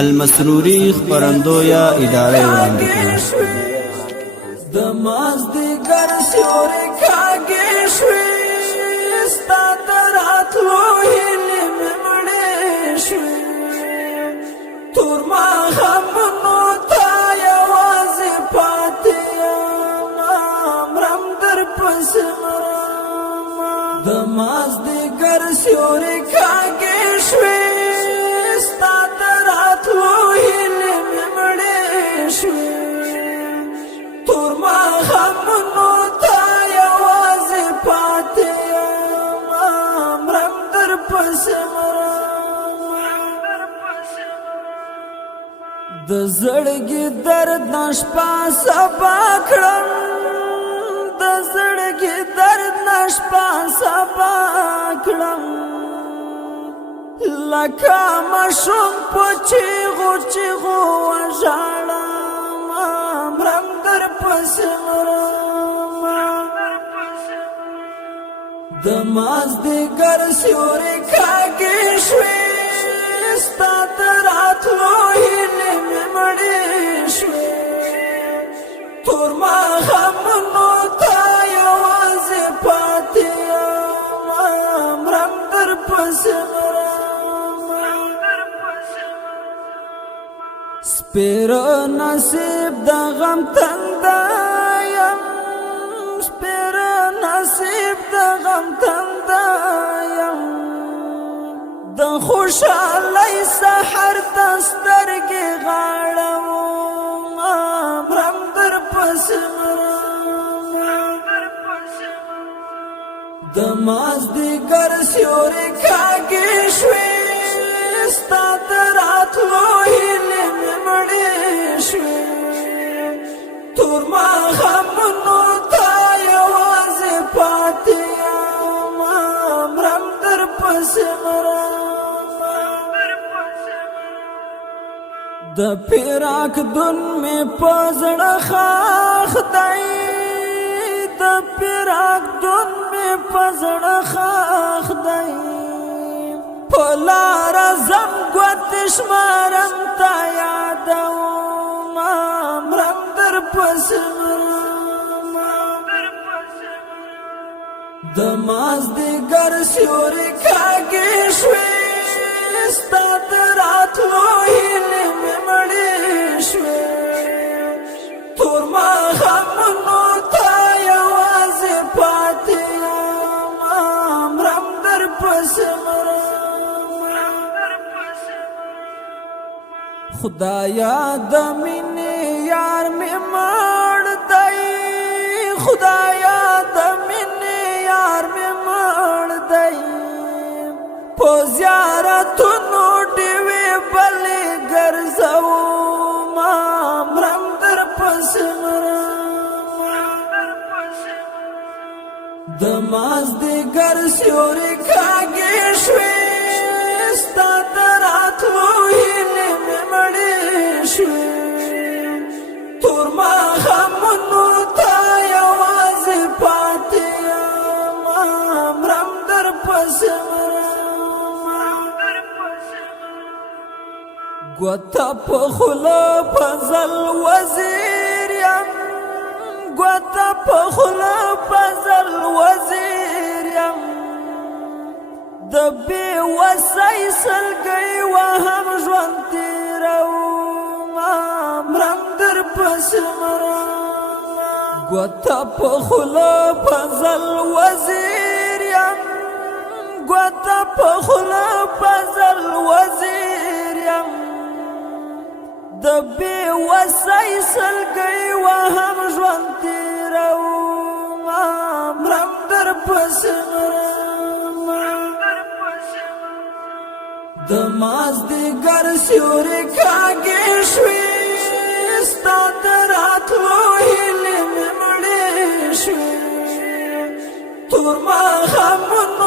المسروري خپرندویه اداره وړاندې کړه. د مازدیګر سیوري کاږي شوې ستا د راتلو هیلې مې مړې شوې تور ماښامونو ته یوازې پاتې یم مرم در پسې مرم د مازدیګر سیوري کاږي شوې ستا د راتلو هیلې مې مړې شوې تور ماښامونو ته یوازې پاتې یم مرم در پسې مرم د زړګي درد نه شپه سبا کړم د زړګي درد نه شپه سبا کړم لکه ماشوم په چیغو چیغو وژاړم مرم در پسې مرم د مازدیګر سیوري کاږي شوې ستا د راتلو هیلې مې مړې شوې تور ماښامونو ته یوازې پاتې یم مرم در پسې سپیره نصیب د غم تنده یم سپیره نصیب د غم تنده یم د خوشحالۍ سحر د سترګې غاړم مرم در پسې مرم د مازدیګر سیوري کاږي شوې ستا د راتلو هیلې مې مړې شوې تور ماښامونو ته یوازې پاتې یم مرم در پسې مرم د پیراک دون مې په زړه ښاخ دی د پیراک دون مې په زړه ښاخ دی په لاره ځم ګوتې شمارم تا یادوم مرم در پسې مرم د مازدیګر سیوري کاږي شوې ستا د راتلو هیلې مې مړې شوې تور ماښامونو ته یوازې پاتې یم مرم در پسې خدایا د مینې یار مې مړ دی خدایا د مینې یار مې مړ دی په زیارتونو ډیوې بلې ګرځوم مرم در پسې مرم د مازدیګر سیوري کاږي شوې ستا د راتلو هیلې مې مړې شوې تور ماښامونو ته یوازې پاتې یم مرم در پسې مرم ګوته په خوله فضل وزیر یم ګوته په خوله فضل وزیر یم د بې وسۍ سلګۍ وهم ژوند تېروم مرم در پسې مرم ګوته په خوله فضل وزیر یم ګوته په خوله فضل وزیر یم د بې وسۍ سلګۍ وهم ژوند تېروم مرم در پسې د مازدیګر سیوري کاږي شوې ستا د راتلو هیلې مې مړې شوې تور ماښامونو